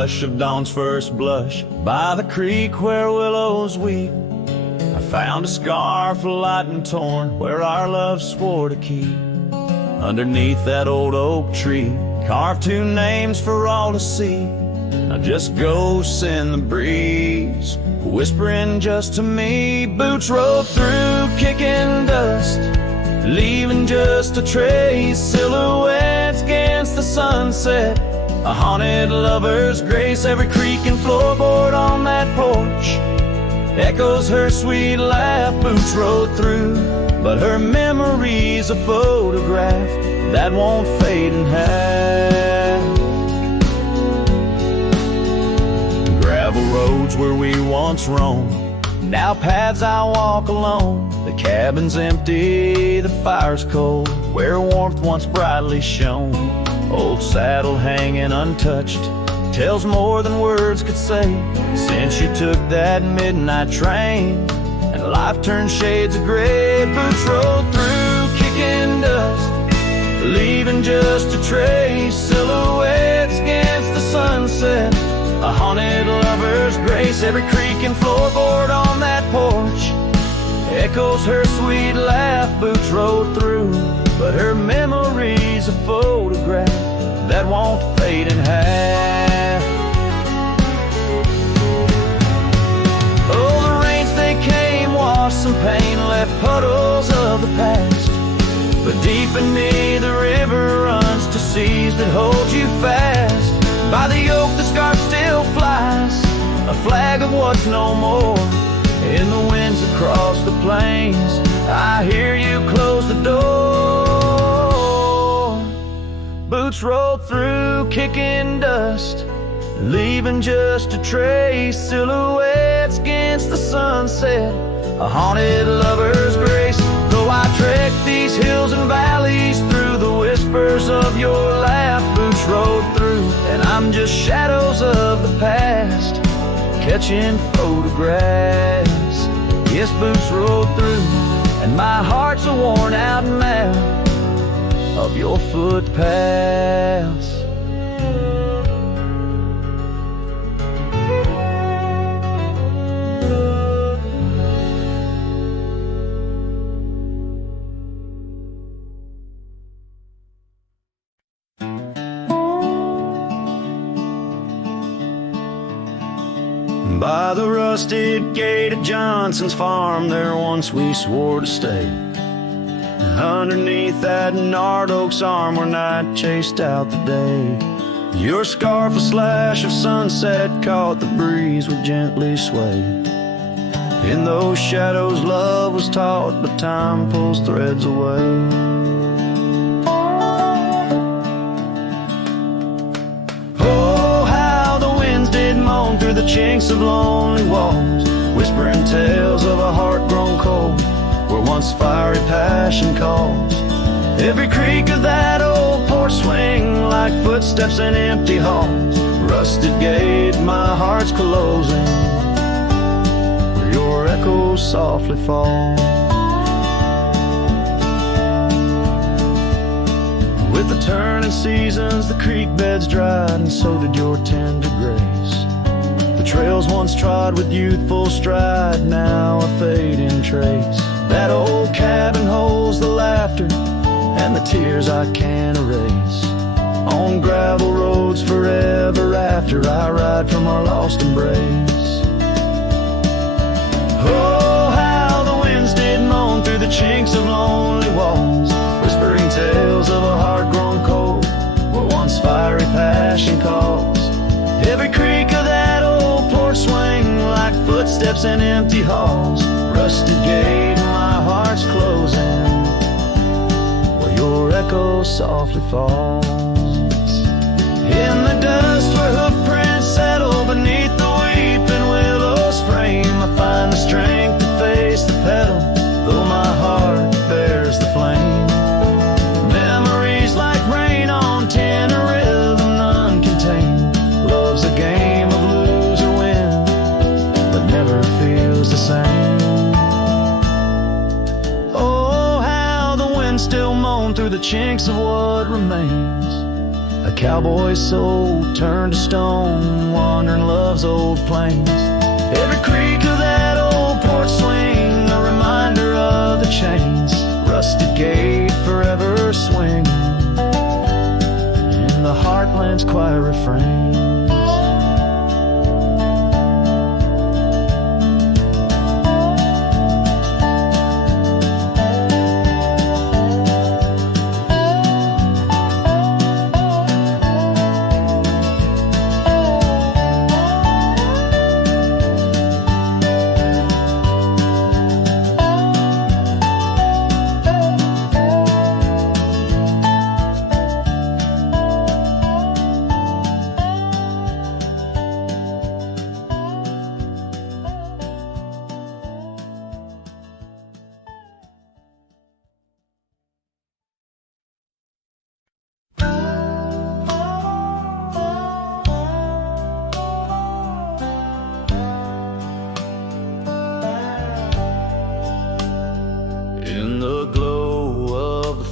hush of dawn's first blush, by the creek where willows weep, I found a scarf light and torn where our love swore to keep. Underneath that old oak tree, carved two names for all to see. Now just ghosts in the breeze, whispering just to me. Boots rolled through, kicking dust, leaving just a trace. Silhouettes against the sunset, a haunted lover's grace. Every creak and floorboard on that porch echoes her sweet laugh. Boots rode through, but her memory's a photograph that won't fade in half. Gravel roads where we once roamed, now paths I walk alone. The cabin's empty, the fire's cold, where warmth once brightly shone. Old saddle hanging untouched tells more than words could say. Since you took that midnight train and life turned shades of gray. Boots rolled through, kicking dust, leaving just a trace. Silhouettes against the sunset, a haunted lover's grace. Every creak and floorboard on that porch echoes her sweet laugh. Boots rode through, but her memory's a photograph that won't fade in half. Oh, the rains they came, washed some pain, left puddles of the past. But deep beneath the river runs to seas that hold you fast. By the oak the scarf still flies, a flag of what's no more. In the winds across the plains, I hear you close the door. Boots rolled through, kicking dust, leaving just a trace. Silhouettes against the sunset, a haunted lover's grace. Though I trek these hills and valleys through the whispers of your laugh. Boots rode through, and I'm just shadows of the past, catching photographs. Yes, boots rolled through, and my heart's a worn out map of your footpaths. By the rusted gate of Johnson's farm, there once we swore to stay. Underneath that gnarled oak's arm where night chased out the day. Your scarf, a slash of sunset, caught the breeze would gently sway. In those shadows love was taught, but time pulls threads away. Moan through the chinks of lonely walls, whispering tales of a heart grown cold, where once fiery passion calls. Every creak of that old porch swing like footsteps in empty halls. Rusted gate, my heart's closing, where your echoes softly fall. With the turning seasons, the creek beds dried, and so did your tender grace. The trails once trod with youthful stride, now a fading trace. That old cabin holds the laughter and the tears I can't erase. On gravel roads forever after, I ride from our lost embrace. Oh, how the winds did moan through the chinks of lonely walls, whispering tales of a heart grown cold, where once fiery passion calls. Every creak of that old porch swing like footsteps in empty halls. Rusted gate, my heart's closing, where your echo softly falls. In the dust where hoofprints settle beneath the weeping willow's frame, I find the strength to face the pedal, though my heart bears the flame. Memories like rain on tin, a rhythm none contain. Love's a game of lose or win, but never feels the same. Oh, how the wind still moan through the chinks of what remains. A cowboy's soul turned to stone, wandering love's old plains. Every creak of that old porch swing, a reminder of the chains. Rusted gate forever swinging in the heartland's quiet refrains.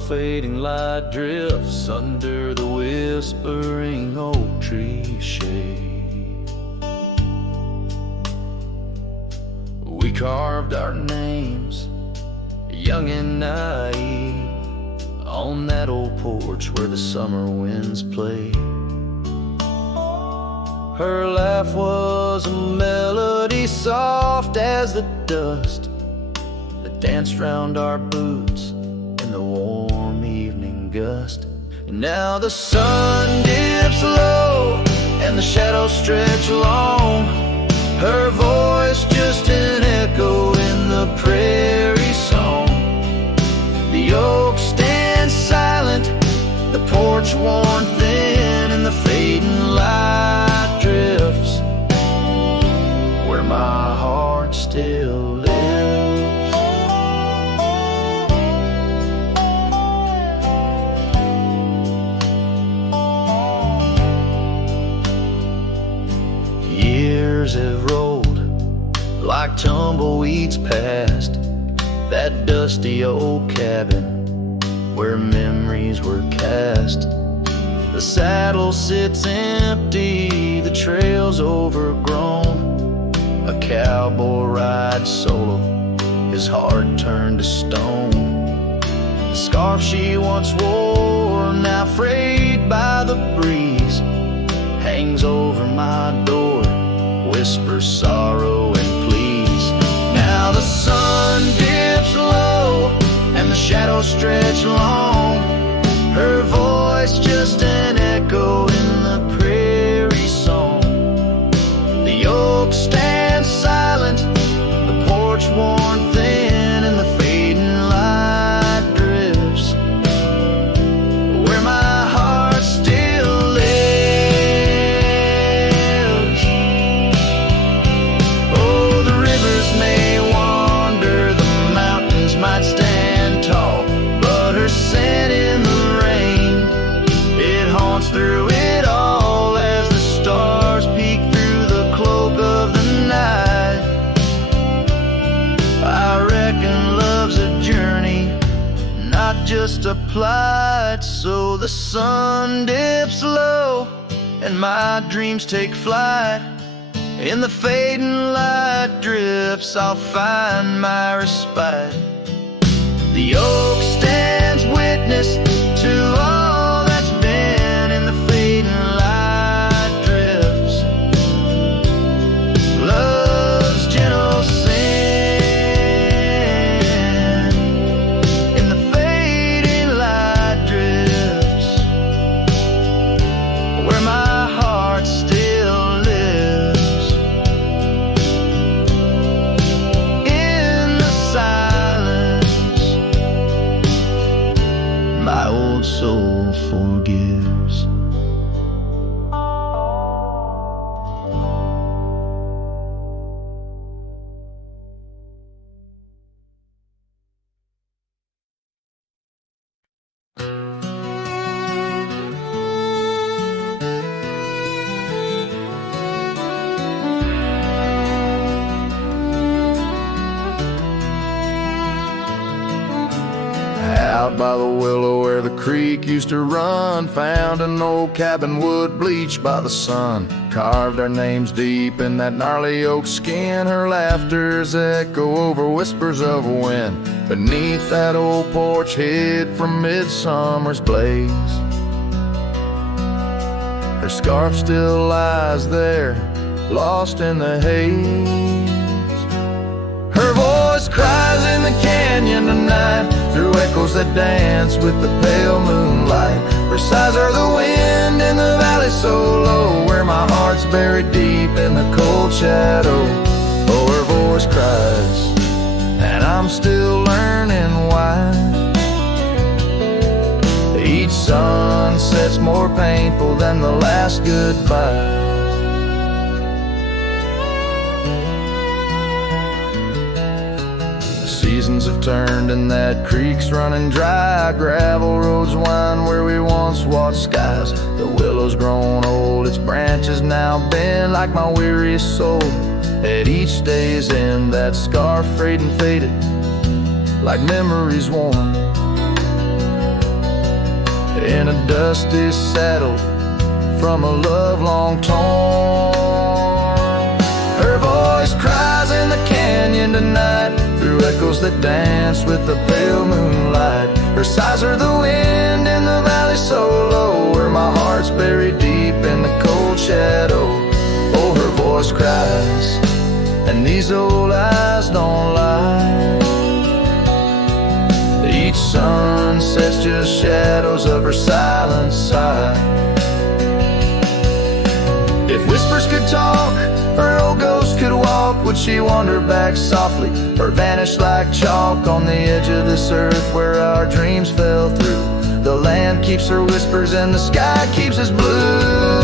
Fading light drifts under the whispering oak tree shade. We carved our names, young and naive, on that old porch where the summer winds played. Her laugh was a melody soft as the dust that danced round our boots in the warm evening gust. And now the sun dips low and the shadows stretch long. Her voice just an echo in the prairie song. The oak stands silent, the porch worn thin, and the fading light drifts where my heart still lives. Years have rolled like tumbleweeds past that dusty old cabin where memories were cast. The saddle sits empty, the trail's overgrown. A cowboy rides solo, his heart turned to stone. The scarf she once wore, now frayed by the breeze, hangs over my door, whispers sorrow and pleas. Now the sun dips low and the shadows stretch long. Her voice just an echo in the prairie song. The oak stands silent, the porch worn thin, and the fading light drifts where my heart still lives. Oh, the rivers may wander, the mountains might stand tall, but her scent in the rain, it haunts through it all as the stars peek through the cloak of the night. I reckon love's a journey, not just a plight. So the sun dips low and my dreams take flight. In the fading light drifts I'll find my respite. The oak stands witness to all that's been. In the fading light drifts love's gentle sin. In the fading light drifts where my heart still lives. In the silence my old soul forgives. Out by the willow where the creek used to run, found an old cabin wood bleached by the sun. Carved our names deep in that gnarly oak skin. Her laughter's echo over whispers of wind. Beneath that old porch hid from midsummer's blaze. Her scarf still lies there, lost in the haze. Her voice cries in the canyon tonight, through echoes that dance with the pale moonlight. Her sighs are the wind in the valley so low, where my heart's buried deep in the cold shadow. Oh, her voice cries, and I'm still learning why. Each sunset's more painful than the last goodbye. Seasons have turned and that creek's running dry. Gravel roads wind where we once watched skies. The willow's grown old, its branches now bend like my weariest soul. At each day's end, that scar frayed and faded like memories worn. In a dusty saddle from a love long torn. Her voice cries in the canyon tonight, through echoes that dance with the pale moonlight. Her sighs are the wind in the valley so low, where my heart's buried deep in the cold shadow. Oh, her voice cries, and these old eyes don't lie. Each sunset's just shadows of her silent sigh. If whispers could talk, her old ghost could walk, would she wander back softly, or vanish like chalk on the edge of this earth where our dreams fell through? The land keeps her whispers and the sky keeps us blue.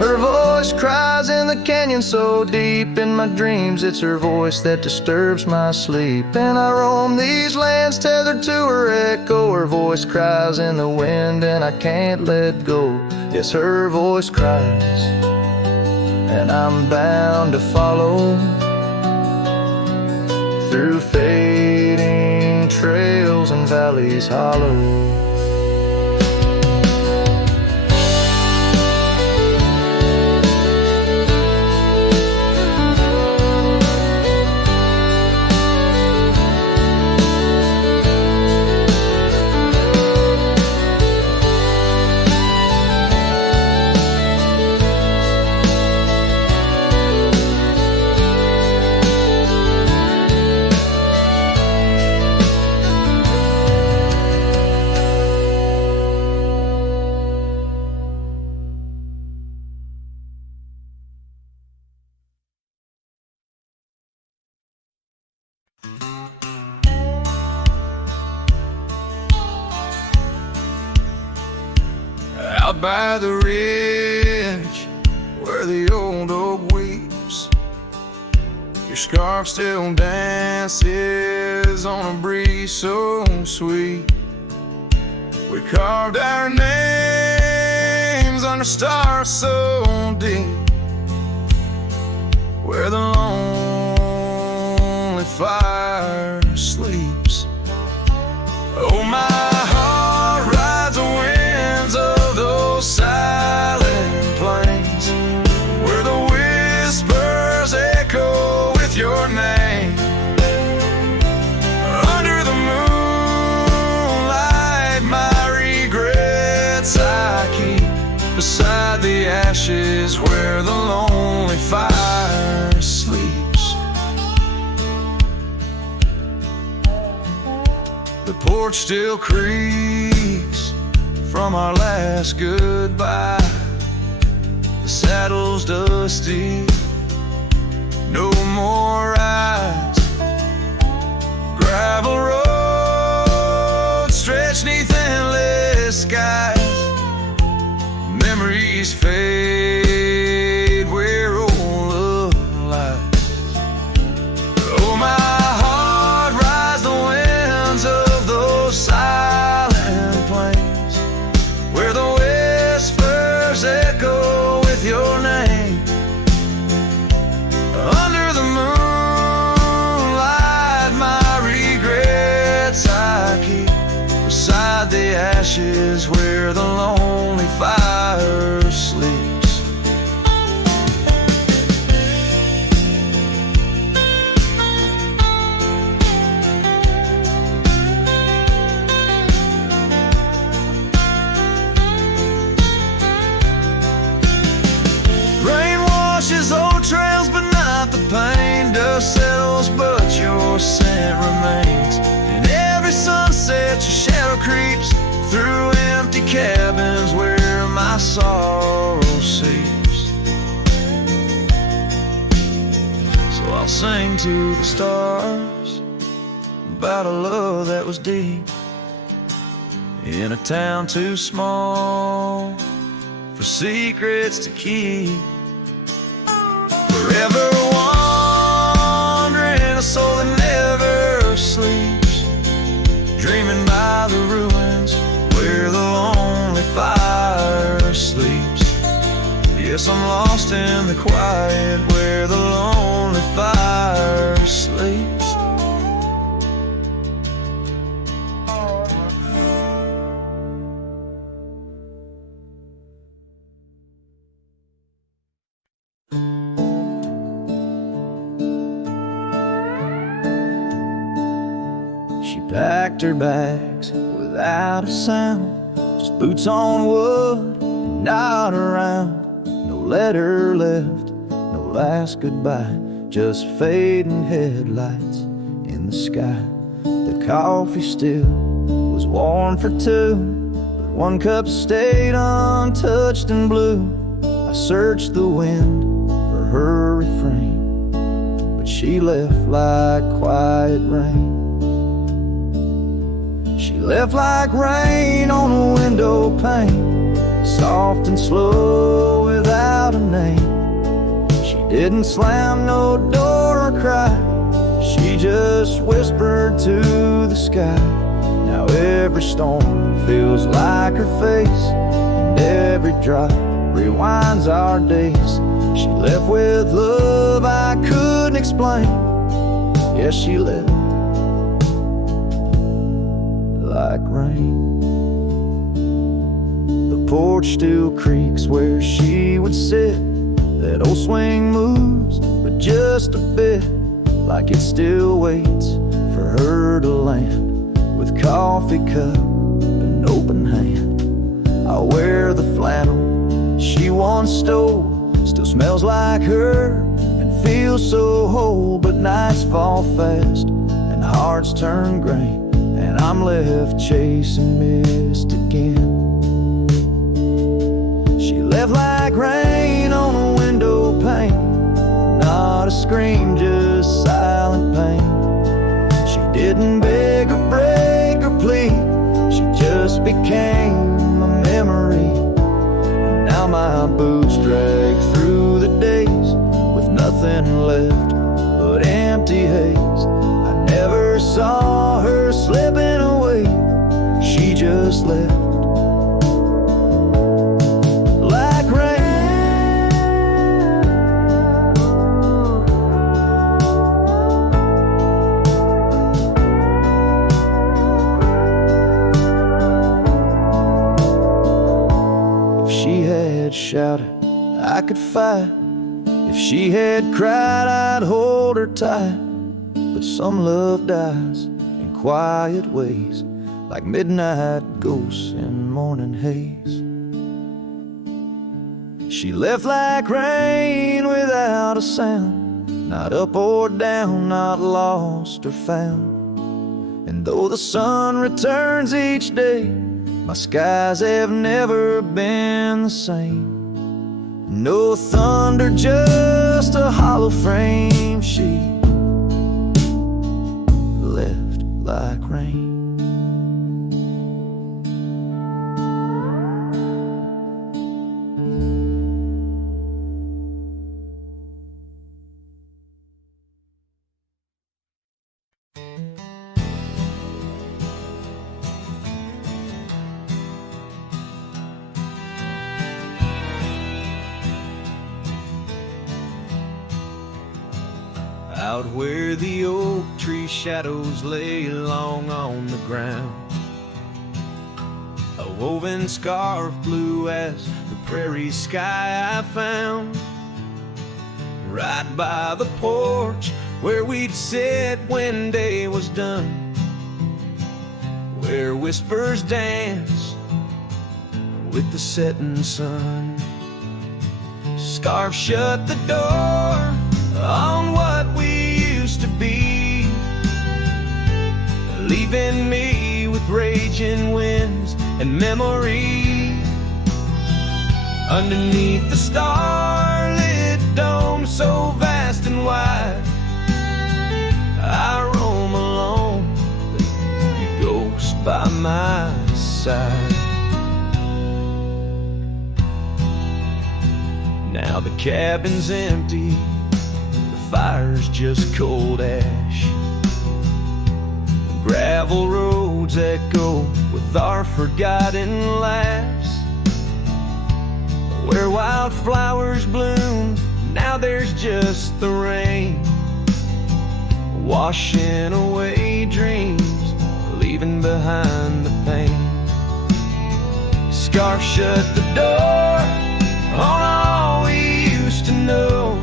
Her voice cries in the canyon so deep in my dreams. It's her voice that disturbs my sleep. And I roam these lands tethered to her echo. Her voice cries in the wind and I can't let go. Yes, her voice cries, and I'm bound to follow through fading trails and valleys hollow. Out by the ridge where the old oak weeps, your scarf still dances on a breeze so sweet. We carved our names under stars so deep, where the lonely fire sleeps. Oh, my heart rides the winds of those silent plains, where the whispers echo with your name. Under the moonlight, my regrets I keep beside the ashes where the lonely fire sleeps. The porch still creaks from our last goodbye. The saddle's dusty, no more rides. Gravel roads stretch neath endless skies. Memories fade where old love lies. Oh, my heart sorrow seeps. So I'll sing to the stars about a love that was deep in a town too small for secrets to keep. Forever wandering, a soul that never sleeps, dreaming by the ruins where the lonely fire sleeps. Yes, I'm lost in the quiet where the lonely fire sleeps. She packed her bags without a sound, just boots on wood and not around. No letter left, no last goodbye, just fading headlights in the sky. The coffee still was warm for two, but one cup stayed untouched and blue. I searched the wind for her refrain, but she left like quiet rain. She left like rain on a window pane, soft and slow without a name. She didn't slam no door or cry, she just whispered to the sky. Now every storm feels like her face, and every drop rewinds our days. She left with love I couldn't explain. Yes, she left like rain. The porch still creaks where she would sit. That old swing moves, but just a bit, like it still waits for her to land. With coffee cup and open hand, I'll wear the flannel she once stole. Still smells like her and feels so whole. But nights fall fast and hearts turn gray, and I'm left chasing mist again. She left like rain on a window pane, not a scream, just silent pain. She didn't beg or break or plead, she just became a memory. And now my boots drag through the days with nothing left but empty haze. I never saw her slipping away, she just left like rain. If she had shouted, I could fight. If she had cried, I'd hold her tight. But some love dies in quiet ways, like midnight ghosts in morning haze. She left like rain without a sound, not up or down, not lost or found. And though the sun returns each day, my skies have never been the same. No thunder, just a hollow frame. She left like rain. Out where the oak tree shadows lay long on the ground, a woven scarf blue as the prairie sky I found. Right by the porch where we'd sit when day was done, where whispers dance with the setting sun. Scarf shut the door on what we used to be, leaving me with raging winds and memory. underneath the starlit dome so vast and wide. I roam alone, you ghost by my side. Now the cabin's empty, the fire's just cold ash. Gravel roads echo with our forgotten laughs. Where wildflowers bloom, now there's just the rain, washing away dreams, leaving behind the pain. Scarf shut the door on all we used to know,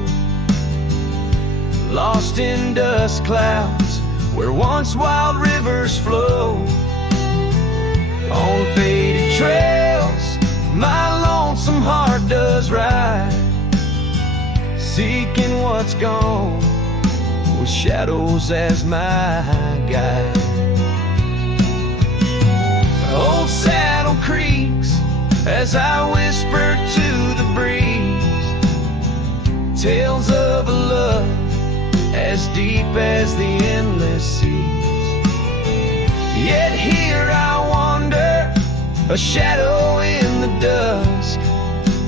lost in dust clouds where once wild rivers flow. On faded trails my lonesome heart does ride, seeking what's gone with shadows as my guide. Old saddle creaks as I whisper to the breeze, tales of a love as deep as the endless seas. Yet here I wander, a shadow in the dusk,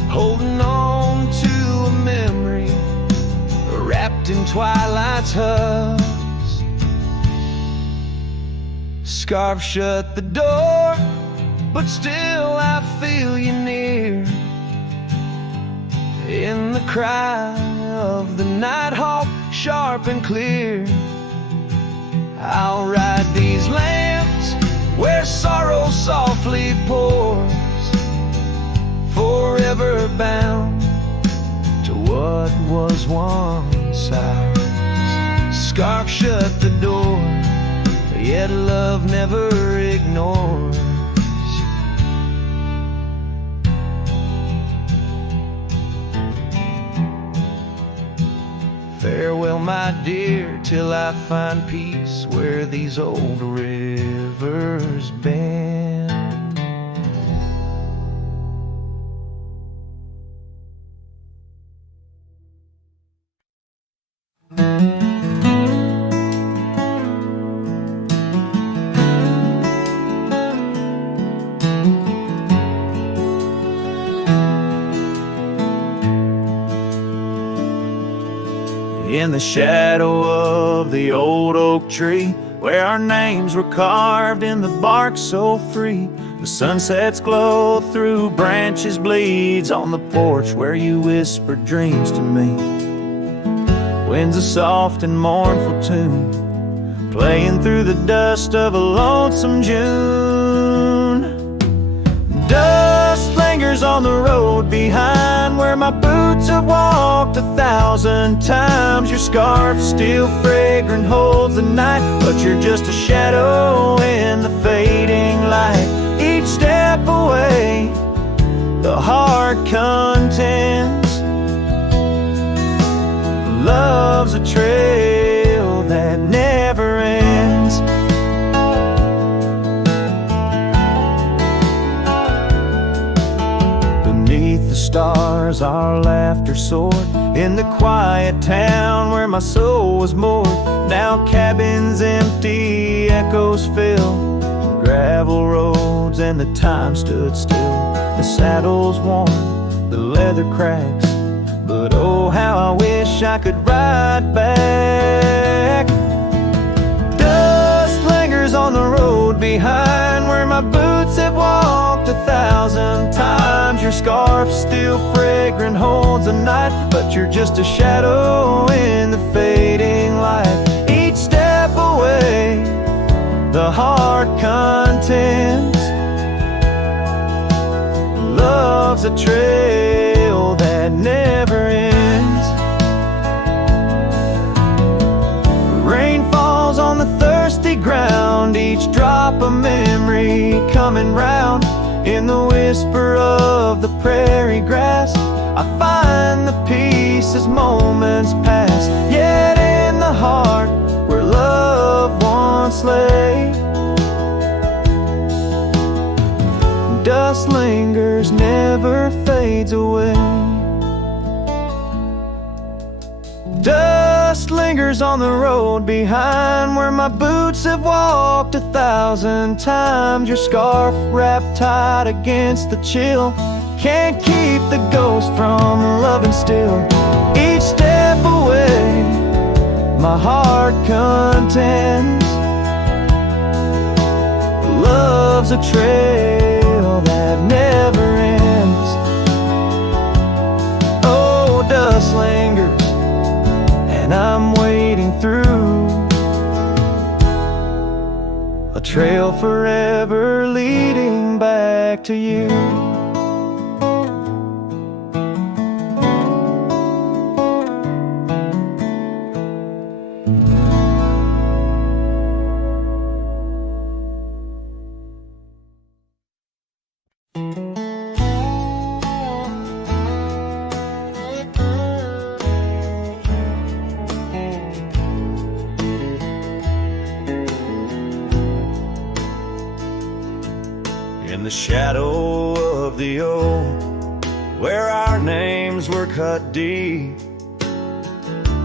holding on to a memory wrapped in twilight's husk. Scarf shut the door, but still I feel you near, in the cry of the nighthawk, sharp and clear. I'll ride these lands where sorrow softly pours, forever bound to what was once ours. Scarf shut the door, yet love never ignores. Farewell, my dear, till I find peace where these old rivers bend. In the shadow of the old oak tree, where our names were carved in the bark so free, the sunset's glow through branches bleeds on the porch where you whispered dreams to me. Winds a soft and mournful tune, playing through the dust of a lonesome June. Dust lingers on the road behind where my boots have walked 1,000 times. Your scarf still fragrant holds the night, but you're just a shadow in the fading light. Each step away, the heart contends. Love's a trail that never ends. Beneath the stars our laughter soared, in the quiet town where my soul was moored. Now cabins empty, echoes fill gravel roads, and the time stood still. The saddle's worn, the leather cracks, but oh how I wish I could ride back. Dust lingers on the road behind where my boots have walked 1,000 times. Your scarf still fragrant holds the night, but you're just a shadow in the fading light. Each step away, the heart contends. Love's a trail that never ends. Rain falls on the thirsty ground, each drop a memory coming round. In the whisper of the prairie grass, I find the peace as moments pass. Yet in the heart where love once lay, dust lingers, never fades away. Dust lingers on the road behind where my boots have walked 1,000 times. Your scarf wrapped tight against the chill can't keep the ghost from loving still. Each step away, my heart contends. Love's a trail that never ends. Oh, dust lingers, and I'm wading through a trail forever leading back to you. In the shadow of the old, where our names were cut deep,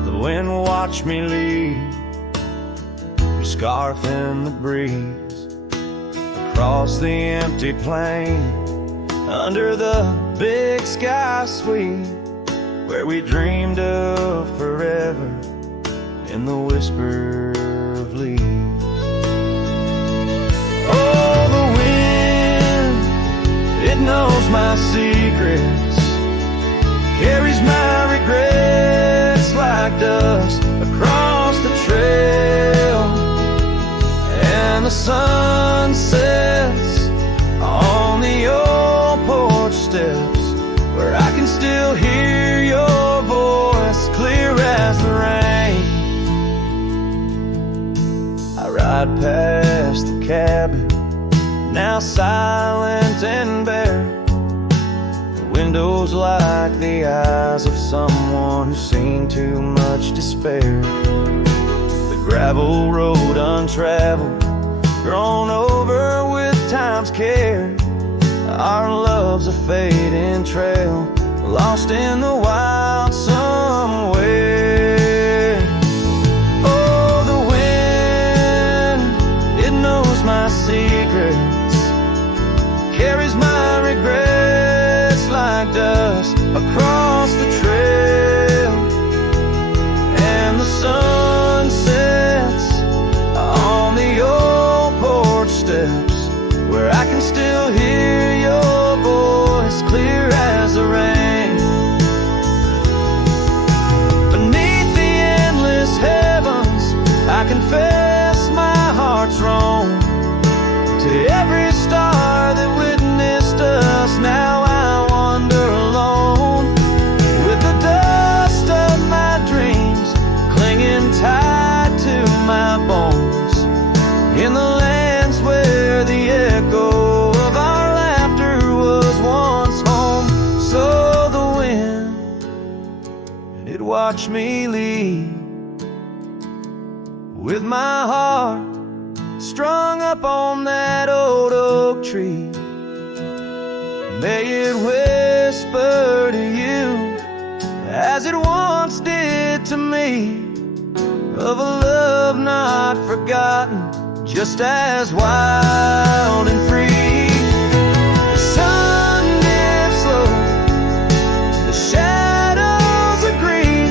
the wind watched me leave, your scarf in the breeze, across the empty plain, under the big sky sweep, where we dreamed of forever in the whisper of leaves. It knows my secrets, carries my regrets like dust across the trail, and the sun sets on the old porch steps, where I can still hear your voice clear as the rain. I ride past the cabin, now silent and bare, the windows like the eyes of someone who's seen too much despair. The gravel road untraveled, grown over with time's care, our love's a fading trail, lost in the wild somewhere. Oh, the wind, it knows my secret, carries my regrets like dust across the trail, and the sun sets on the old porch steps, where I can still hear your voice clear as the rain. Beneath the endless heavens, I confess my heart's wrong to every star that witnessed us. Now I wander alone, with the dust of my dreams clinging tight to my bones, in the lands where the echo of our laughter was once home. So the wind, it watched me leave, with my heart strung up on that old oak tree. May it whisper to you, as it once did to me, of a love not forgotten, just as wild and free. The sun dips slow, the shadows agree,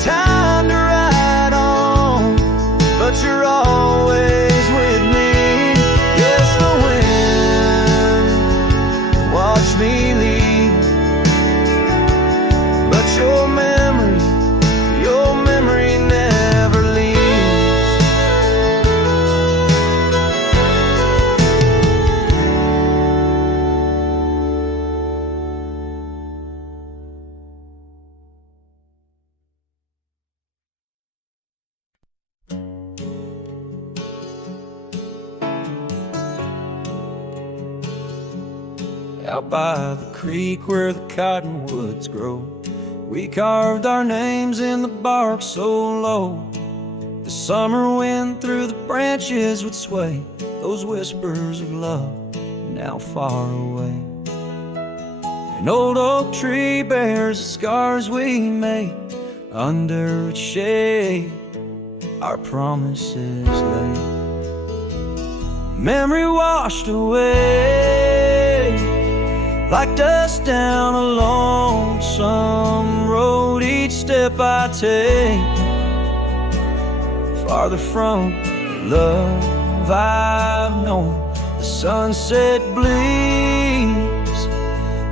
time to ride on, but you're always with me. Yes, the wind watched me leave, but your memory never leaves. Out by the creek where the cottonwoods grow, we carved our names in the bark so low, the summer wind through the branches would sway those whispers of love now far away. An old oak tree bears the scars we made under its shade, our promises lay. Memory washed away like dust down a lonesome road. Each step I take farther from the love I've known. The sunset bleeds,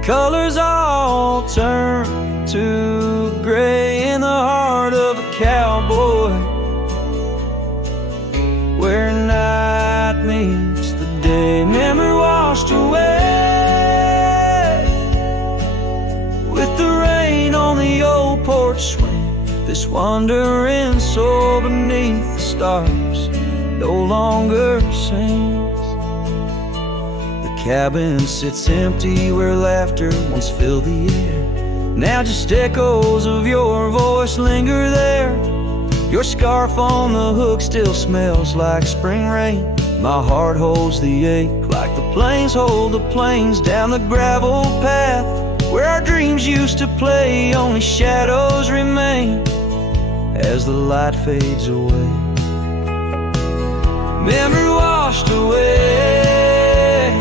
colors all turn to gray in the heart of a cowboy, where night meets the day. Memory washed away with the rain on the old porch swing. This wandering soul beneath the stars no longer sings. The cabin sits empty where laughter once filled the air. Now just echoes of your voice linger there. Your scarf on the hook still smells like spring rain. My heart holds the ache like the plains hold the plains down the gravel path where our dreams used to play. Only shadows remain as the light fades away. Memory washed away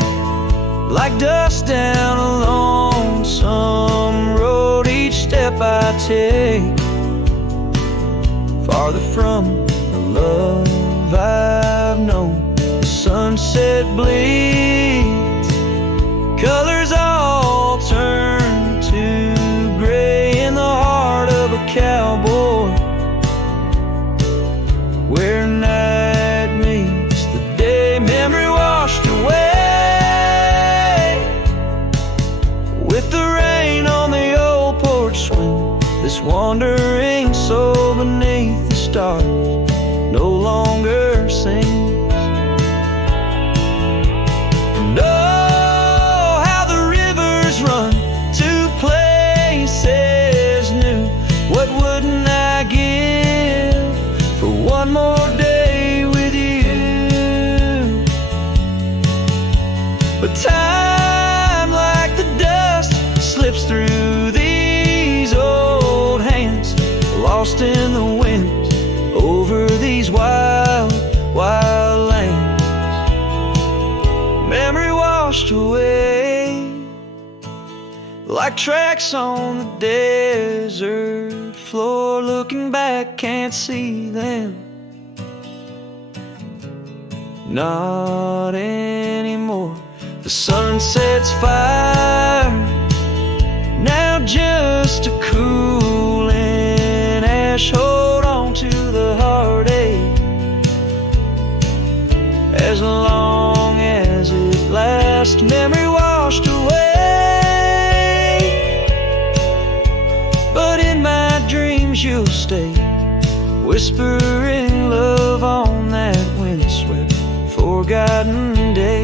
like dust down a lonesome road. Each step I take farther from the love I've known. The sunset bleeds, colors all turn to gray in the heart of a cowboy, where night meets the day. Memory washed away with the rain on the old porch swing. This wandering soul beneath the stars no longer sings. And oh, how the rivers run to places new. What wouldn't I give for one more day with you? But time like the dust slips through these old hands, lost in the wind over these wild, wild lands. Memory washed away like tracks on the desert floor. Looking back, can't see them, not anymore. The sunset's fire, now just a cooling ash. Hold on to the heartache as long as it lasts. Memory washed away, but in my dreams you'll stay, whispering love on that windswept forgotten day.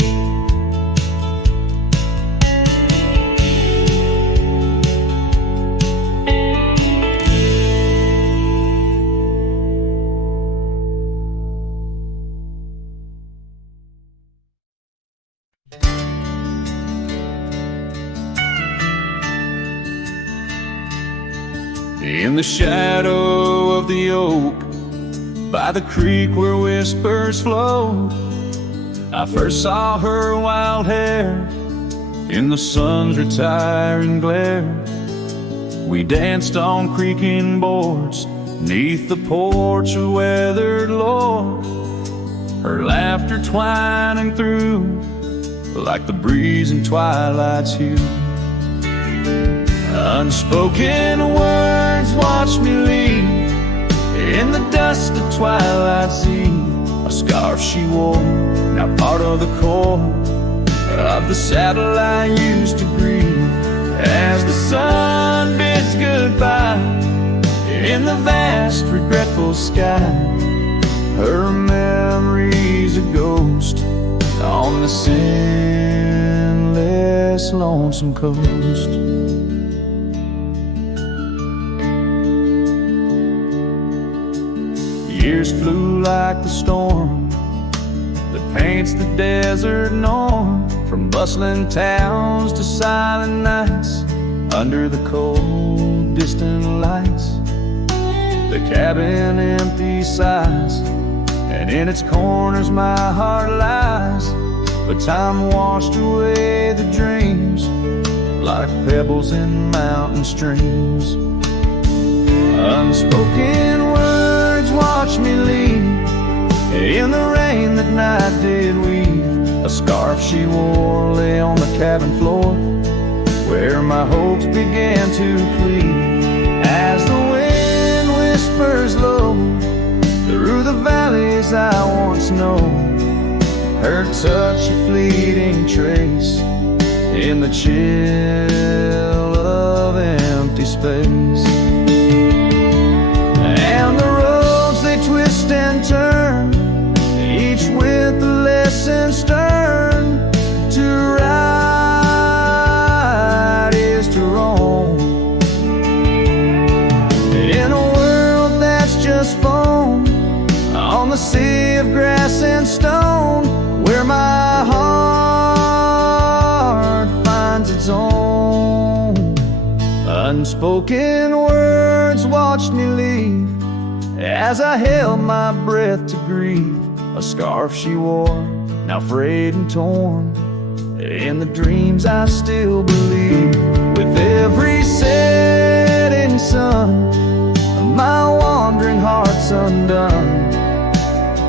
In the shadow of the oak, by the creek where whispers flow, I first saw her wild hair in the sun's retiring glare. We danced on creaking boards neath the porch of weathered lore, her laughter twining through like the breeze in twilight's hue. Unspoken words watch me leave in the dust of twilight's eve. A scarf she wore, now part of the core of the saddle I used to breathe. As the sun bids goodbye in the vast regretful sky, her memory's a ghost on the scentless lonesome coast. Years flew like the storm that paints the desert norm, from bustling towns to silent nights under the cold distant lights. The cabin empty sighs, and in its corners my heart lies. But time washed away the dreams like pebbles in mountain streams. Unspoken words watch me leave in the rain that night did weave. A scarf she wore lay on the cabin floor where my hopes began to cleave. As the wind whispers low through the valleys I once known, her touch a fleeting trace in the chill of empty space. And the roads they twist and turn, each with a lesson stern. To right is to wrong, in a world that's just foam on the sea of grass and stone, where my heart finds its own. Unspoken words watched me leave as I held my breath to grieve. A scarf she wore, now frayed and torn, in the dreams I still believe. With every setting sun, my wandering heart's undone.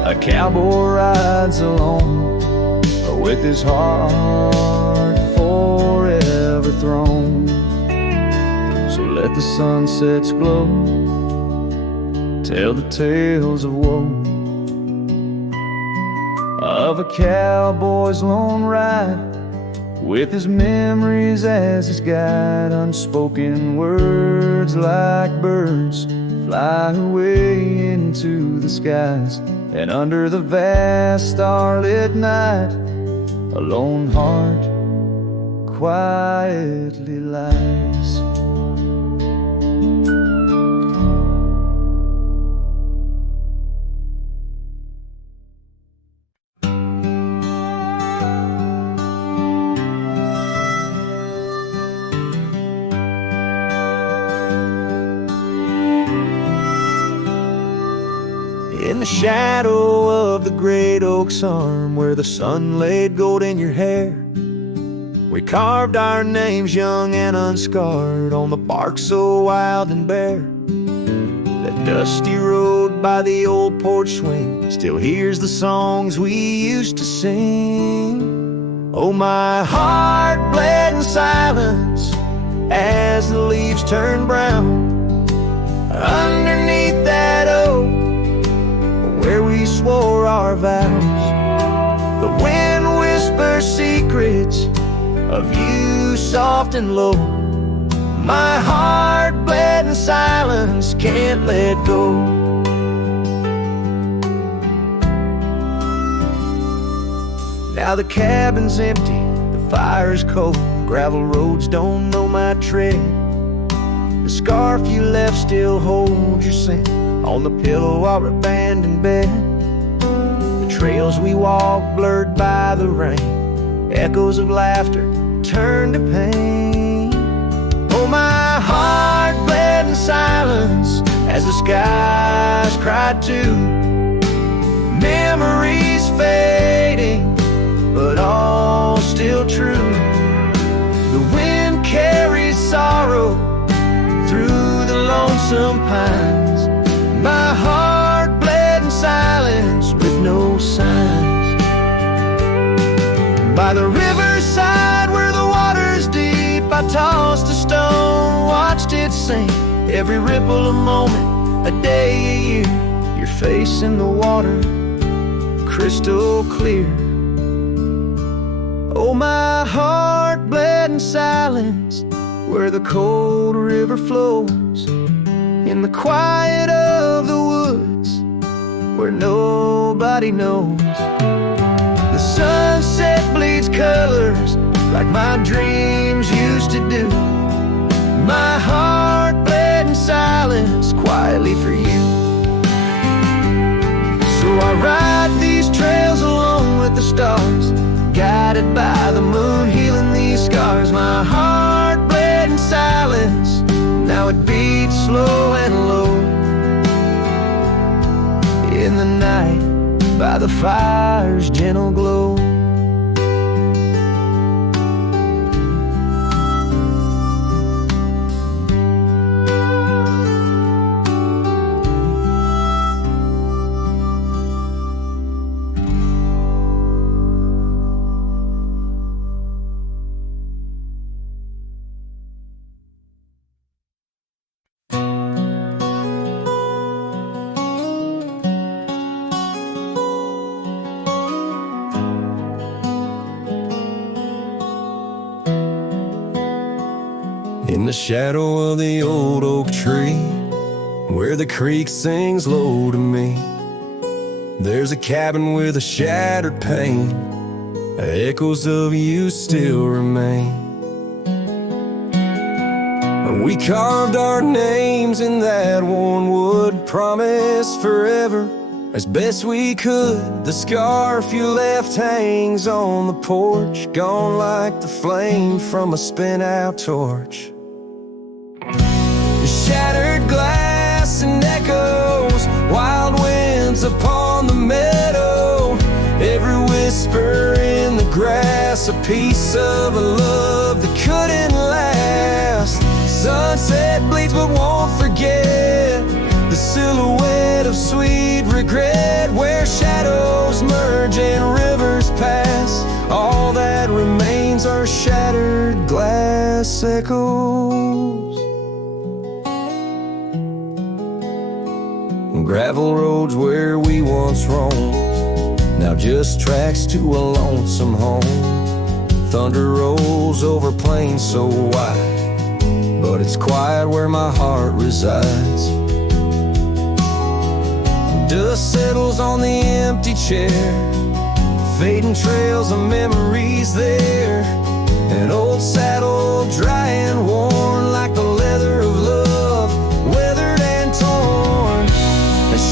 A cowboy rides alone, with his heart forever thrown. So let the sunsets glow, tell the tales of woe, of a cowboy's lone ride, with his memories as his guide. Unspoken words like birds fly away into the skies, and under the vast starlit night a lone heart quietly lies. In the shadow of the great oak's arm, where the sun laid gold in your hair, we carved our names young and unscarred on the bark so wild and bare. That dusty road by the old porch swing still hears the songs we used to sing. Oh, my heart bled in silence as the leaves turned brown underneath that oak where we swore our vows. The wind whispers secrets of you soft and low. My heart bled in silence, can't let go. Now the cabin's empty, the fire's cold, gravel roads don't know my tread. The scarf you left still holds your scent on the pillow of our abandoned bed. The trails we walked blurred by the rain, echoes of laughter turned to pain. Oh, my heart bled in silence as the skies cried too. Memories fading, but all still true. The wind carries sorrow through the lonesome pines. My heart bled in silence with no signs. By the riverside where the water's deep, I tossed a stone, watched it sink. Every ripple a moment, a day, a year. Your face in the water, crystal clear. Oh, my heart bled in silence where the cold river flows, in the quiet of the woods where nobody knows. The sunset bleeds colors like my dreams used to do. My heart bled in silence quietly for you. So I ride these trails alone with the stars, guided by the moon, healing these scars. My heart bled in silence, now it beats slow and low. the night by the fire's gentle glow. In the shadow of the old oak tree, where the creek sings low to me, there's a cabin with a shattered pane. Echoes of you still remain. We carved our names in that worn wood, promised forever as best we could. The scarf you left hangs on the porch, gone like the flame from a spent-out torch. Shattered glass and echoes, wild winds upon the meadow, every whisper in the grass, a piece of a love that couldn't last. Sunset bleeds but won't forget the silhouette of sweet regret, where shadows merge and rivers pass. All that remains are shattered glass echoes. Gravel roads where we once roamed, now just tracks to a lonesome home. Thunder rolls over plains so wide, but it's quiet where my heart resides. Dust settles on the empty chair, fading trails of memories there. An old saddle dry and worn like the leather of love, weathered and torn.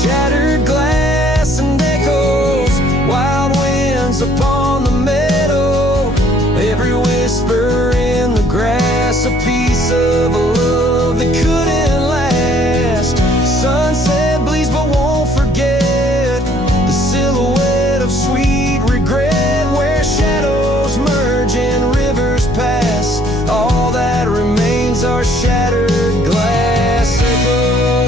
Shattered glass and echoes, wild winds upon the meadow, every whisper in the grass, a piece of a love that couldn't last. Sunset bleeds but won't forget the silhouette of sweet regret, where shadows merge and rivers pass. All that remains are shattered glass echoes.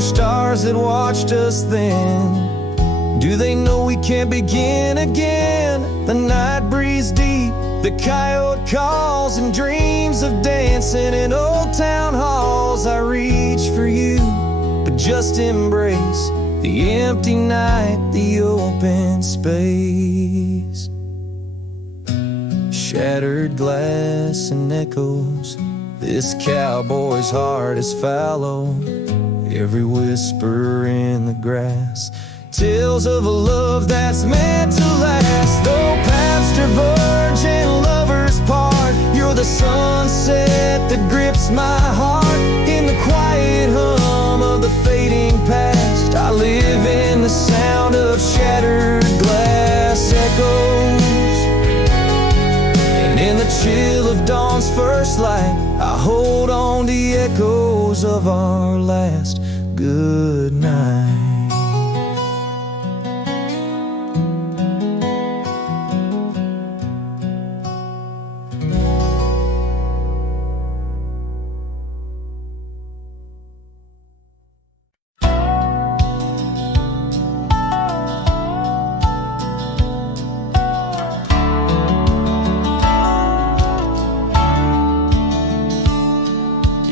Stars that watched us then, do they know we can't begin again? The night breeze deep, the coyote calls, and dreams of dancing in old town halls. I reach for you, but just embrace the empty night, the open space. Shattered glass and echoes, this cowboy's heart is fallow. Every whisper in the grass tales of a love that's meant to last. Though paths diverge and lovers part, you're the sunset that grips my heart. In the quiet hum of the fading past, I live in the sound of shattered glass echoes. And in the chill of dawn's first light, I hold on to the echoes of our last good night.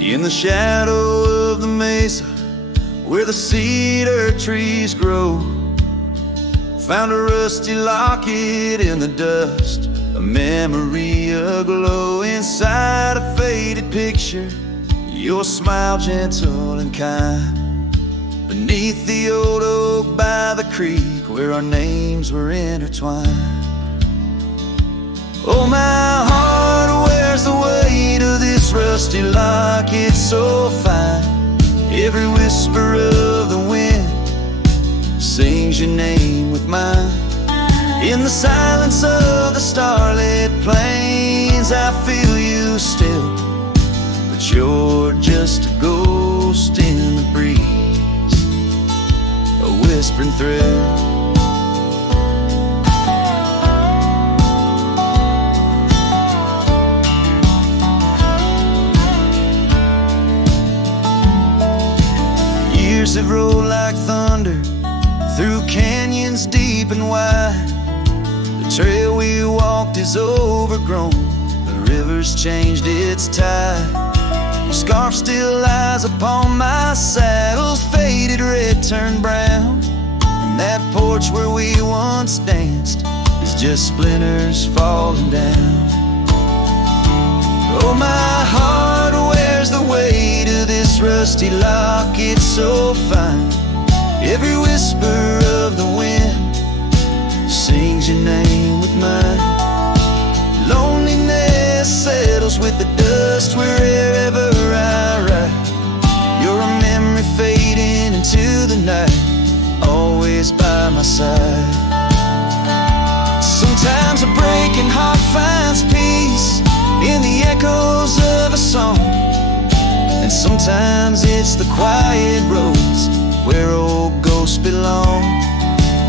In the shadow of the mesa, where the cedar trees grow, found a rusty locket in the dust, a memory aglow. Inside a faded picture, your smile gentle and kind. Beneath the old oak by the creek, where our names were intertwined. Oh, my heart wears the weight of this rusty locket so fine. Every whisper of the wind sings your name with mine. In the silence of the starlit plains, I feel you still, but you're just a ghost in the breeze, a whispering thrill. Years have rolled like thunder through canyons deep and wide. The trail we walked is overgrown, the river's changed its tide. Your scarf still lies upon my saddle's faded red turned brown, and that porch where we once danced is just splinters falling down. Oh, my heart wears the weight of this rusty locket so fine. Every whisper of the wind sings your name with mine. Loneliness settles with the dust wherever I ride. You're a memory fading into the night, always by my side. Sometimes a breaking heart finds peace in the echoes of a song, and sometimes it's the quiet roads where old ghosts belong.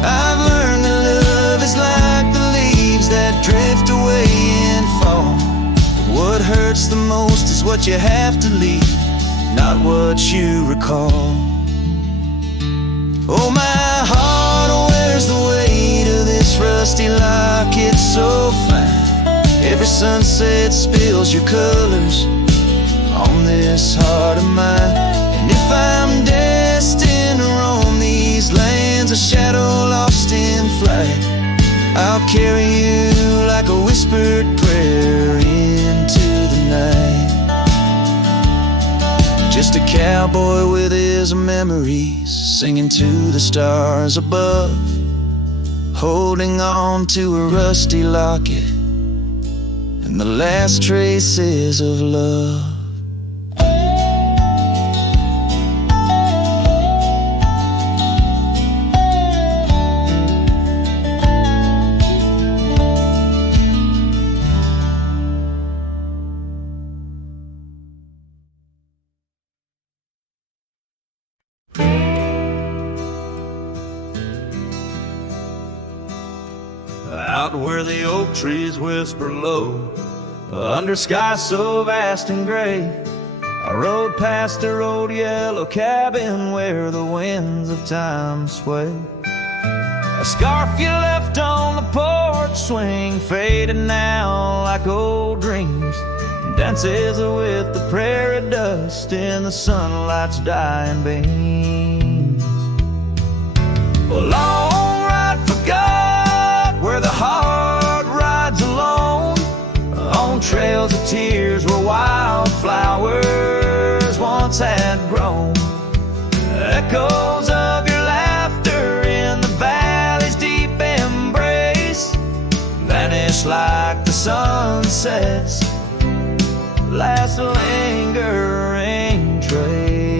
I've learned that love is like the leaves that drift away in fall. What hurts the most is what you have to leave, not what you recall. Oh, my heart wears the weight of this rusty locket so fine. Every sunset spills your colors on this heart of mine. And if I'm destined to roam these lands, a shadow lost in flight, I'll carry you like a whispered prayer into the night. Just a cowboy with his memories, singing to the stars above, holding on to a rusty locket and the last traces of love. Out where the oak trees whisper low, under skies so vast and gray, I rode past a old yellow cabin where the winds of time sway. A scarf you left on the porch swing, faded now like old dreams, dances with the prairie dust in the sunlight's dying beams. A long ride forgot where the heart rides alone, on trails of tears where wildflowers once had grown. Echoes of your laughter in the valley's deep embrace vanish like the sunset's last lingering trace.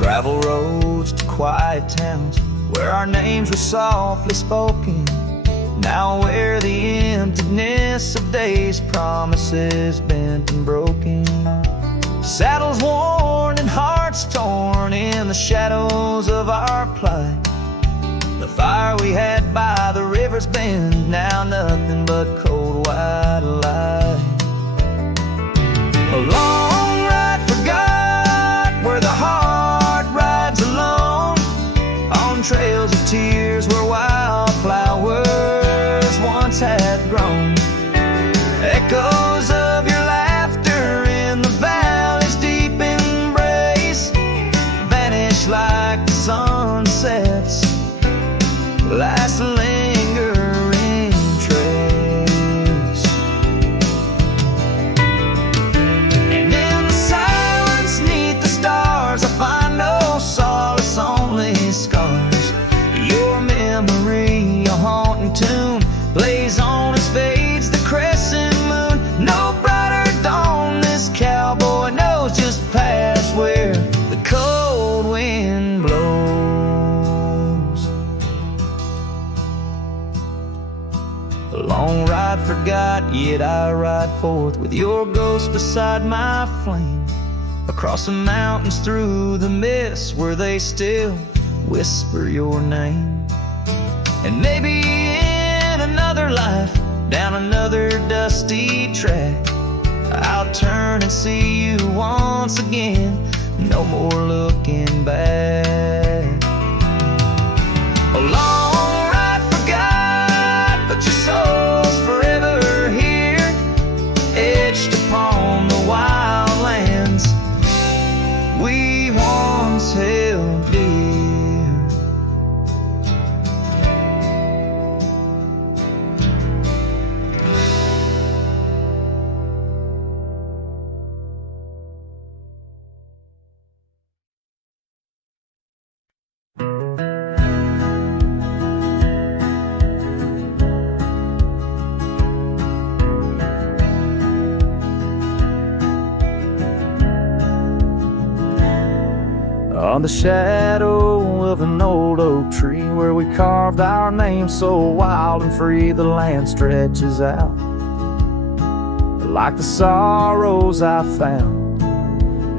Gravel roads to quiet towns where our names were softly spoken, now where the emptiness of days' promises bent and broken. Saddles worn and hearts torn in the shadows of our plight. The fire we had by the river's bend, now nothing but cold white light. A long ride forgot where the heart rides alone, on trails of tears where wildflowers once had grown. Echoes of your laughter in the valley's deep embrace vanish like the sunset's last lingering trace. And in the silence neath the stars, I find no solace, only scars. Your memory, a haunting tune, plays on as fades the crescent moon. No brighter dawn, this cowboy knows just past where yet I ride forth with your ghost beside my flame, across the mountains, through the mist, where they still whisper your name. And maybe in another life, down another dusty track, I'll turn and see you once again, no more looking back. A long ride forgot, but your soul's forever here, etched upon the wild lands we once held dear. On the shadow of an old oak tree, where we carved our name so wild and free, the land stretches out like the sorrows I found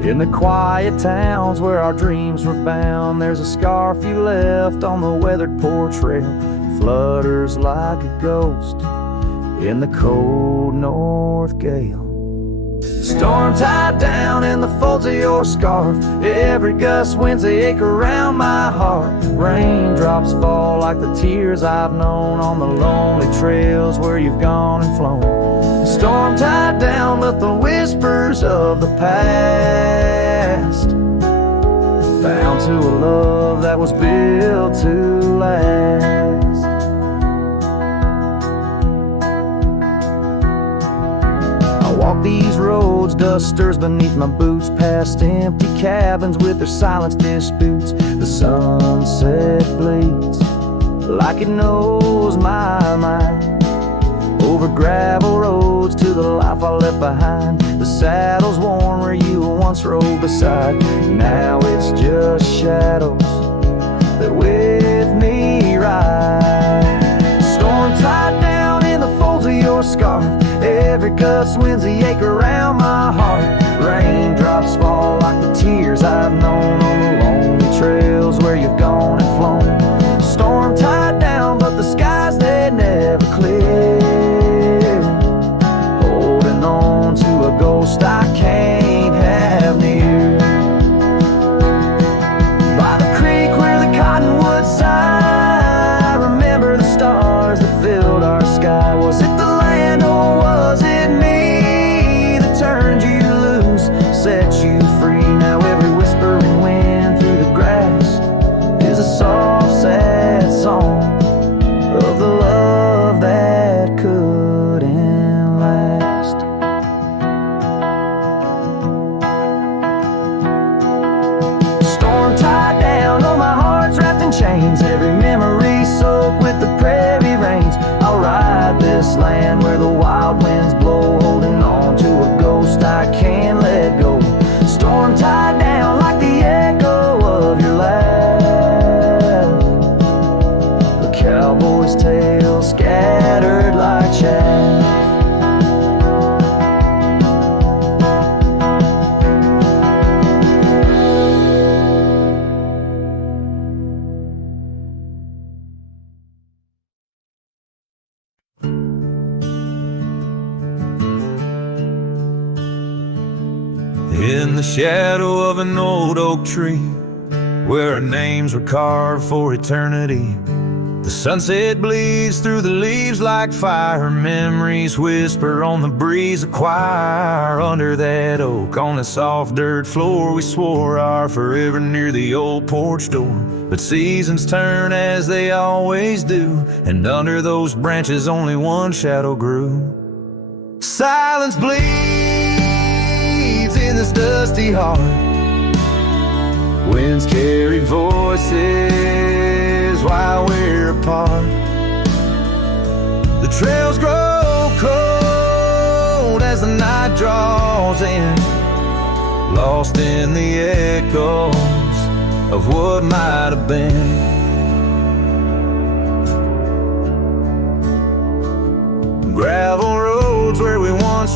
in the quiet towns where our dreams were bound. There's a scarf you left on the weathered porch rail, flutters like a ghost in the cold north gale. Storm tied down in the folds of your scarf, every gust winds ache around my heart. Raindrops fall like the tears I've known on the lonely trails where you've gone and flown. Storm tied down, but the whispers of the past, bound to a love that was built to last. Walk these roads, dust stirs beneath my boots, past empty cabins with their silence disputes. The sunset bleeds like it knows my mind, over gravel roads to the life I left behind. The saddle's worn where you once rode beside, now it's just shadows that with me ride. Storm tied down in the folds of your scarf, every gust winds the ache around my heart. Raindrops fall like the tears I've known on the lonely trails where you've gone and flown. Storm tied down, but the skies they never clear, holding on to a ghost I can't have near. By the creek where the cottonwoods sigh, I remember the stars that filled our sky. Was it the land or was it me that turned you loose, set you free? Now every whispering wind through the grass is a soft, sad song of the love that couldn't last. Storm tied down, oh my heart's wrapped in chains, every memory soaked with the prairie rains. I'll ride this land where the wild winds blow, holding on to a ghost I can't let go. Storm tied down like the echo of your laugh, a cowboy's tale scattered like chaff. In the shadow of an old oak tree, where our names were carved for eternity, the sunset bleeds through the leaves like fire. Memories whisper on the breeze, a choir under that oak. On the soft dirt floor we swore our forever near the old porch door. But seasons turn as they always do, and under those branches only one shadow grew. Silence bleeds in this dusty heart, winds carry voices while we're apart. The trails grow cold as the night draws in, lost in the echoes of what might have been. Gravel roads where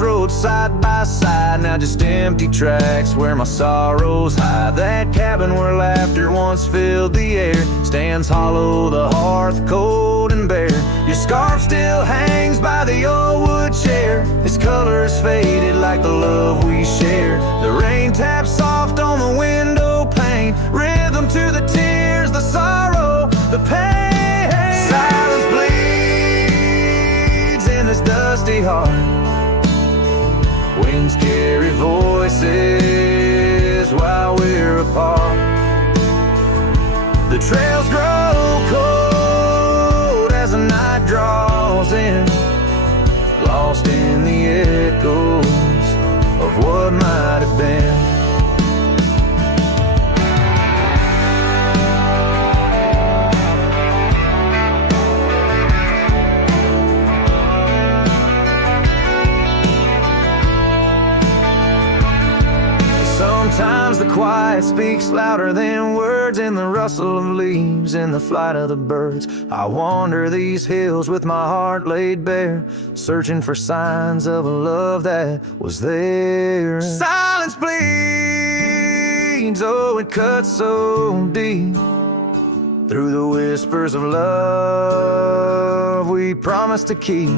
crossroads side by side, now just empty tracks where my sorrows hide. That cabin where laughter once filled the air stands hollow, the hearth cold and bare. Your scarf still hangs by the old wood chair, its colors faded like the love we shared. The rain taps soft on the window pane, rhythm to the tears, the sorrow, the pain. Silence bleeds in this dusty heart. Winds carry voices while we're apart. The trails grow cold as the night draws in, lost in the echoes of what might have been. Sometimes the quiet speaks louder than words, in the rustle of leaves, in the flight of the birds. I wander these hills with my heart laid bare, searching for signs of a love that was there. Silence bleeds, oh, it cuts so deep, through the whispers of love we promised to keep.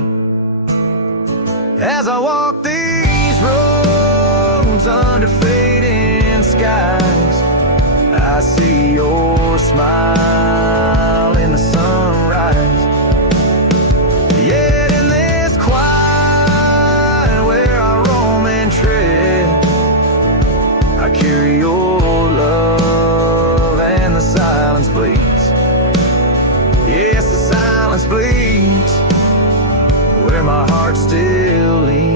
As I walk these roads under fading skies, I see your smile in the sunrise. Yet in this quiet where I roam and tread, I carry your love and the silence bleeds. Yes, the silence bleeds where my heart still leans.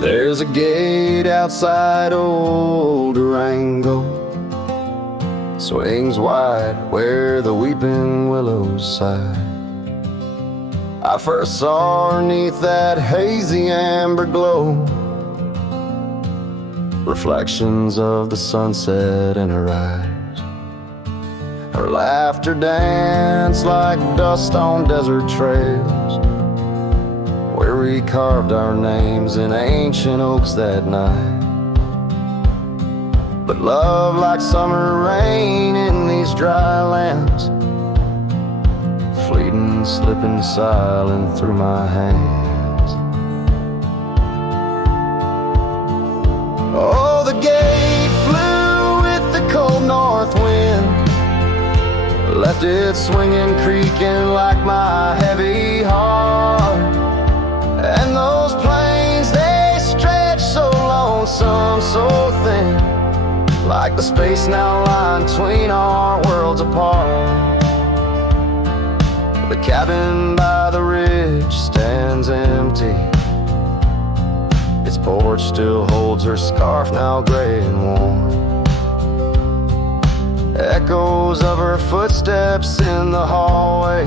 There's a gate outside old Durango, swings wide where the weeping willows sigh. I first saw her 'neath that hazy amber glow, reflections of the sunset in her eyes. Her laughter danced like dust on desert trails, where we carved our names in ancient oaks that night. But love, like summer rain in these dry lands, fleeting, slipping silent through my hands. Oh, the gate flew with the cold north wind, left it swinging, creaking like my heavy heart. And those plains, they stretch so lonesome, so thin, like the space now lying between our worlds apart. The cabin by the ridge stands empty, its porch still holds her scarf, now gray and warm. Echoes of her footsteps in the hallway,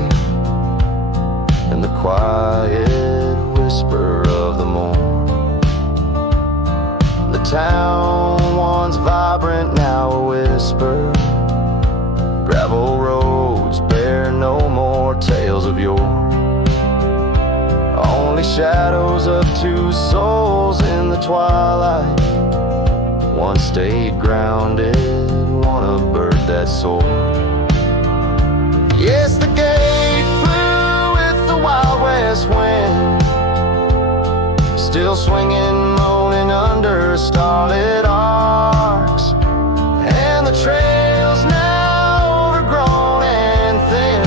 and the quiet whisper of the morn. The town, once vibrant, now a whisper. Gravel roads bear no more tales of yore, only shadows of two souls in the twilight. One stayed grounded, one a bird that soared. Yes, the gate flew with the Wild West wind, still swinging, moaning under starlit arcs. And the trails, now overgrown and thin,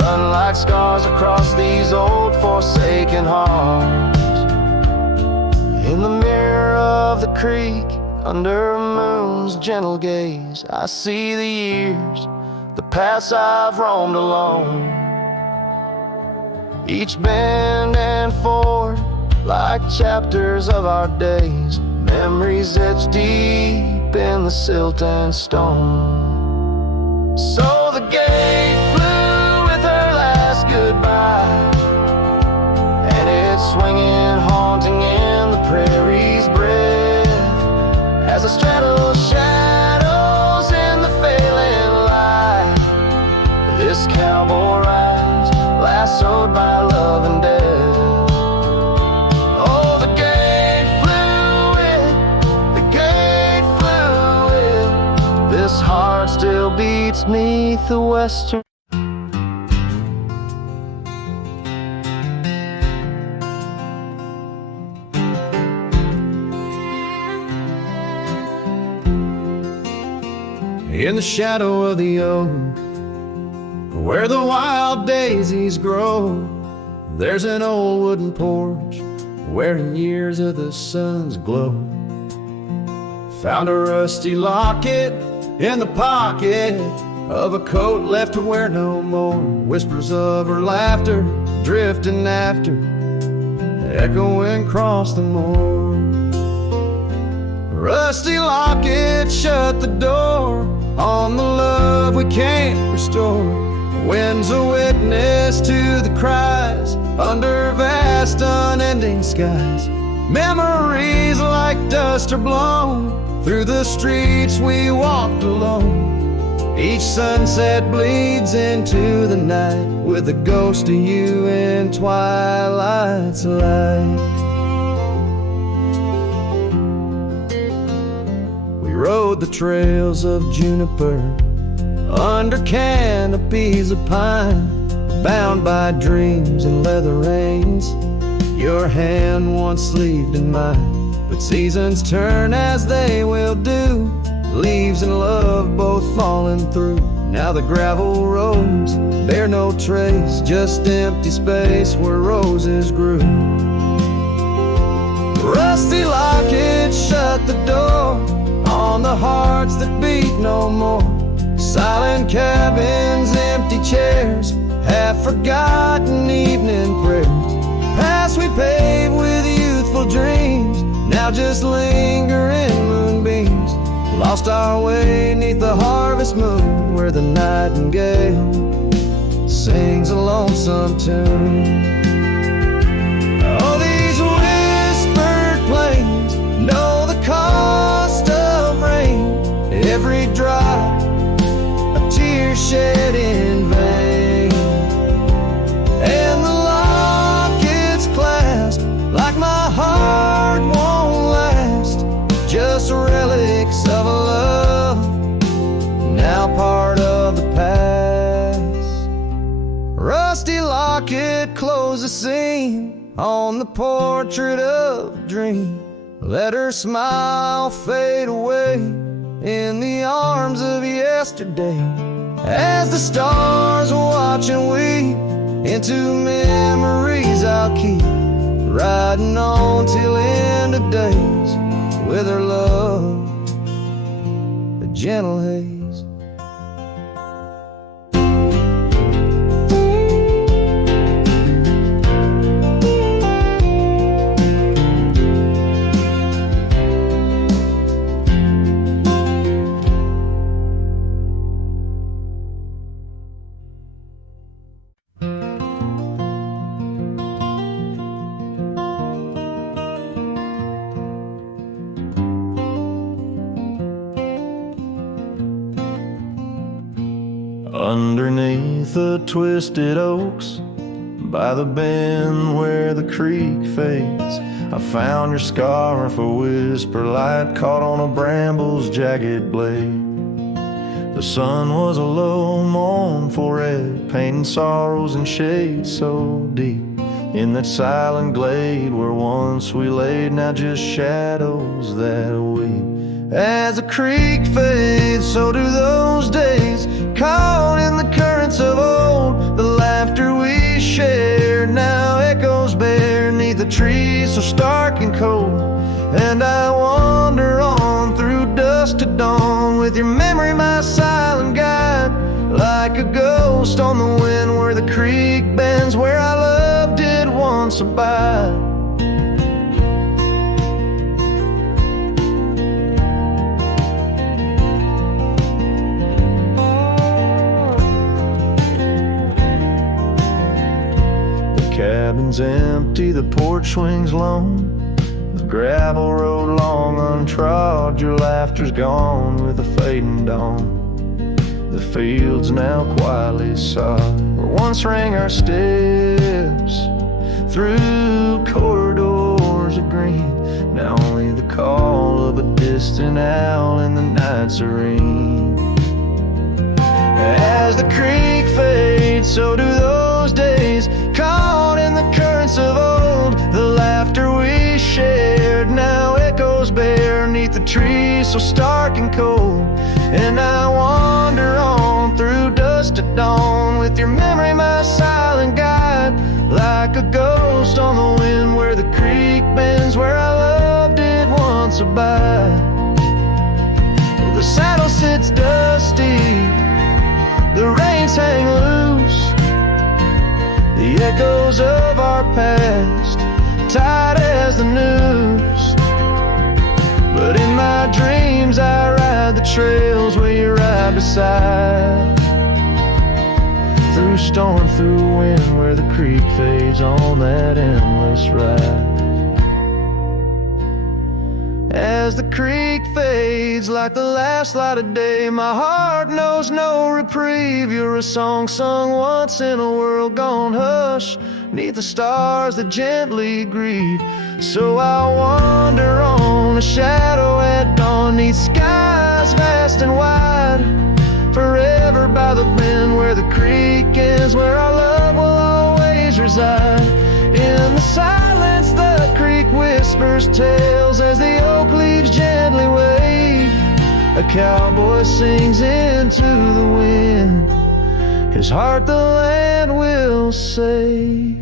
run like scars across these old forsaken hearts. In the mirror of the creek, under a moon's gentle gaze, I see the years, the paths I've roamed alone, each bend and ford like chapters of our days, memories etched deep in the silt and stone. So the gate flew with her last goodbye, and as the straddle shadows in the failing light. This cowboy rides, lassoed by love and death. Oh, the gate flew in, this heart still beats neath the western. In the shadow of the oak, where the wild daisies grow, there's an old wooden porch wearing years of the sun's glow. Found a rusty locket in the pocket of a coat left to wear no more. Whispers of her laughter drifting after, echoing across the moor. Rusty locket shut the door on the love we can't restore. Wind's a witness to the cries under vast unending skies. Memories like dust are blown through the streets we walked alone. Each sunset bleeds into the night with the ghost of you in twilight's light. We rode the trails of juniper under canopies of pine, bound by dreams and leather reins. Your hand once sleeved in mine, but seasons turn as they will do. Leaves and love both falling through. Now the gravel roads bear no trace, just empty space where roses grew. Rusty locket shut the door on the hearts that beat no more. Silent cabins, empty chairs, half-forgotten evening prayers. Past we paved with youthful dreams, now just linger in moonbeams. Lost our way neath the harvest moon, where the nightingale sings a lonesome tune. Oh, these whispered plains know the cost of rain. Every drop shed in vain, and the locket's clasp like my heart won't last, just relics of a love now part of the past. Rusty locket close the seam on the portrait of a dream. Let her smile fade away in the arms of yesterday, as the stars watch and weep into memories I'll keep, riding on till end of days with her love, a gentle haze. Underneath the twisted oaks, by the bend where the creek fades, I found your scarf, a whisper light caught on a bramble's jagged blade. The sun was a low, mournful red, painting sorrows and shades so deep. In that silent glade where once we laid, now just shadows that weep. As the creek fades, so do those days, caught in the currents of old. The laughter we shared now echoes bare neath the trees so stark and cold. And I wander on through dusk to dawn, with your memory my silent guide, like a ghost on the wind where the creek bends, where our love did once abide. Cabin's empty, the porch swings lone. The gravel road long untrod, your laughter's gone with the fading dawn. The fields now quietly sod, where once rang our steps through corridors of green. Now only the call of a distant owl in the night serene. As the creek fades, so do those days, caught in the currents of old. The laughter we shared now echoes bare neath the trees so stark and cold. And I wander on through dusk to dawn, with your memory my silent guide, like a ghost on the wind where the creek bends, where I loved it once abide. The saddle sits dusty, the reins hang loose, the echoes of our past tight as the noose. But in my dreams I ride the trails where you ride beside, through storm, through wind, where the creek fades on that endless ride. As the creek fades like the last light of day, my heart knows no reprieve. You're a song sung once in a world gone hush, neath the stars that gently grieve. So I wander on, a shadow at dawn, neath skies vast and wide, forever by the bend where the creek ends, where our love will always reside. In the silence the creek whispers tales as the oak leaves gently wave. A cowboy sings into the wind, his heart the land will save.